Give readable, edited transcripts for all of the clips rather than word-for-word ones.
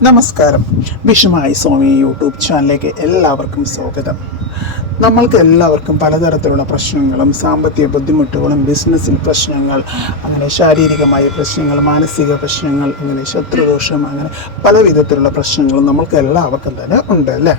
നമസ്കാരം. വിഷുമായി സ്വാമി യൂട്യൂബ് ചാനലിലേക്ക് എല്ലാവർക്കും സ്വാഗതം. നമ്മൾക്ക് എല്ലാവർക്കും പലതരത്തിലുള്ള പ്രശ്നങ്ങളും സാമ്പത്തിക ബുദ്ധിമുട്ടുകളും ബിസിനസ്സിൽ പ്രശ്നങ്ങൾ, അങ്ങനെ ശാരീരികമായ പ്രശ്നങ്ങൾ, മാനസിക പ്രശ്നങ്ങൾ, അങ്ങനെ ശത്രുദോഷം, അങ്ങനെ പല വിധത്തിലുള്ള പ്രശ്നങ്ങളും നമ്മൾക്ക് എല്ലാവർക്കും തന്നെ ഉണ്ട് അല്ലേ?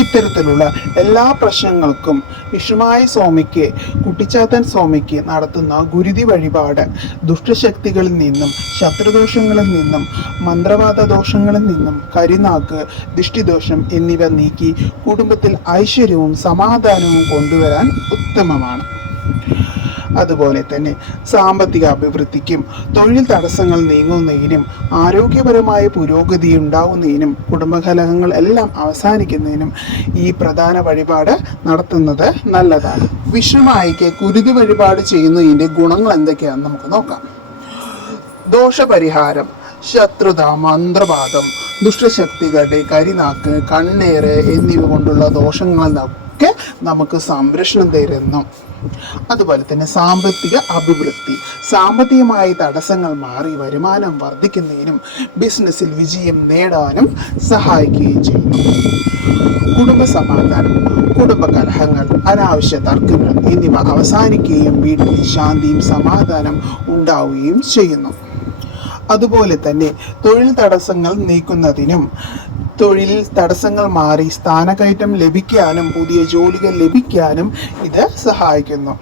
ഇത്തരത്തിലുള്ള എല്ലാ പ്രശ്നങ്ങൾക്കും വിഷുമായ സ്വാമിക്ക്, കുട്ടിച്ചാത്തൻ സ്വാമിക്ക് നടത്തുന്ന ഗുരുതി വഴിപാട് ദുഷ്ടശക്തികളിൽ നിന്നും, ശത്രുദോഷങ്ങളിൽ നിന്നും, മന്ത്രവാദ ദോഷങ്ങളിൽ നിന്നും, കരിനാക്ക്, ദൃഷ്ടിദോഷം എന്നിവ നീക്കി കുടുംബത്തിൽ ഐശ്വര്യവും സമാധാനവും കൊണ്ടുവരാൻ ഉത്തമമാണ്. അതുപോലെ തന്നെ സാമ്പത്തിക അഭിവൃദ്ധിക്കും തൊഴിൽ തടസ്സങ്ങൾ നീങ്ങുന്നതിനും ആരോഗ്യപരമായ പുരോഗതി ഉണ്ടാവുന്നതിനും കുടുംബകലഹങ്ങൾ എല്ലാം അവസാനിക്കുന്നതിനും ഈ പ്രധാന വഴിപാട് നടത്തുന്നത് നല്ലതാണ്. വിഷുമായിക്ക് കുരുതി വഴിപാട് ചെയ്യുന്നതിൻ്റെ ഗുണങ്ങൾ എന്തൊക്കെയാണെന്ന് നമുക്ക് നോക്കാം. ദോഷപരിഹാരം, ശത്രുത, മന്ത്രവാദം, ദുഷ്ടശക്തികളുടെ കരിനാക്ക്, കണ്ണേറ് എന്നിവ കൊണ്ടുള്ള ദോഷങ്ങളൊക്കെ നമുക്ക് സംരക്ഷണം തരുന്നു. അതുപോലെ തന്നെ സാമ്പത്തിക അഭിവൃദ്ധി, സാമ്പത്തികമായ തടസ്സങ്ങൾ മാറി വരുമാനം വർദ്ധിക്കുന്നതിനും ബിസിനസ്സിൽ വിജയം നേടാനും സഹായിക്കുകയും ചെയ്യുന്നു. കുടുംബ സമാധാനം, കുടുംബ കലഹങ്ങൾ, അനാവശ്യ തർക്കങ്ങൾ എന്നിവ അവസാനിക്കുകയും വീട്ടിൽ ശാന്തിയും സമാധാനം ഉണ്ടാവുകയും ചെയ്യുന്നു. അതുപോലെ തന്നെ തൊഴിൽ തടസ്സങ്ങൾ നീക്കുന്നതിനും തൊഴിൽ തടസ്സങ്ങൾ മാറി സ്ഥാനക്കയറ്റം ലഭിക്കാനും പുതിയ ജോലികൾ ലഭിക്കാനും ഇത് സഹായിക്കുന്നു.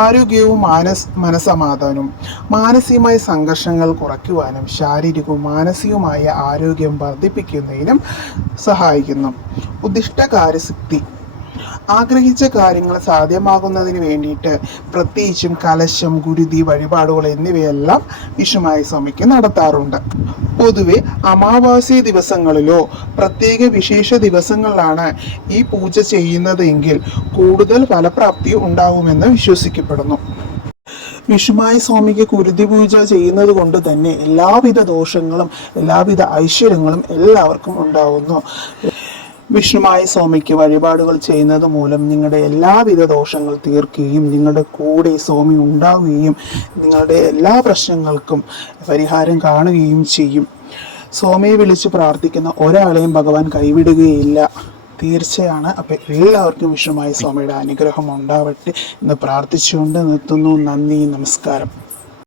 ആരോഗ്യവും മനസമാധാനവും, മാനസികമായ സംഘർഷങ്ങൾ കുറയ്ക്കുവാനും ശാരീരികവും മാനസികവുമായ ആരോഗ്യം വർദ്ധിപ്പിക്കുന്നതിനും സഹായിക്കുന്നു. ഉദ്ദിഷ്ടകാര്യസിദ്ധി, ആഗ്രഹിച്ച കാര്യങ്ങൾ സാധ്യമാകുന്നതിന് വേണ്ടിയിട്ട് പ്രത്യേകിച്ചും കലശം, ഗുരുതി വഴിപാടുകൾ എന്നിവയെല്ലാം വിഷുമായ സ്വാമിക്ക് നടത്താറുണ്ട്. പൊതുവെ അമാവാസ്യ ദിവസങ്ങളിലോ പ്രത്യേക വിശേഷ ദിവസങ്ങളിലാണ് ഈ പൂജ ചെയ്യുന്നത് എങ്കിൽ കൂടുതൽ ഫലപ്രാപ്തി ഉണ്ടാകുമെന്ന് വിശ്വസിക്കപ്പെടുന്നു. വിഷുമായ സ്വാമിക്ക് കുരുതി പൂജ ചെയ്യുന്നത് കൊണ്ട് തന്നെ എല്ലാവിധ ദോഷങ്ങളും എല്ലാവിധ ഐശ്വര്യങ്ങളും എല്ലാവർക്കും ഉണ്ടാകുന്നു. വിഷ്ണുമായ സ്വാമിക്ക് വഴിപാടുകൾ ചെയ്യുന്നത് മൂലം നിങ്ങളുടെ എല്ലാവിധ ദോഷങ്ങൾ തീർക്കുകയും നിങ്ങളുടെ കൂടെ സ്വാമി ഉണ്ടാവുകയും നിങ്ങളുടെ എല്ലാ പ്രശ്നങ്ങൾക്കും പരിഹാരം കാണുകയും ചെയ്യും. സ്വാമിയെ വിളിച്ച് പ്രാർത്ഥിക്കുന്ന ഒരാളെയും ഭഗവാൻ കൈവിടുകയില്ല, തീർച്ചയാണ്. അപ്പം എല്ലാവർക്കും വിഷ്ണുമായ സ്വാമിയുടെ അനുഗ്രഹം ഉണ്ടാവട്ടെ എന്ന് പ്രാർത്ഥിച്ചുകൊണ്ട് നിർത്തുന്നു. നന്ദി, നമസ്കാരം.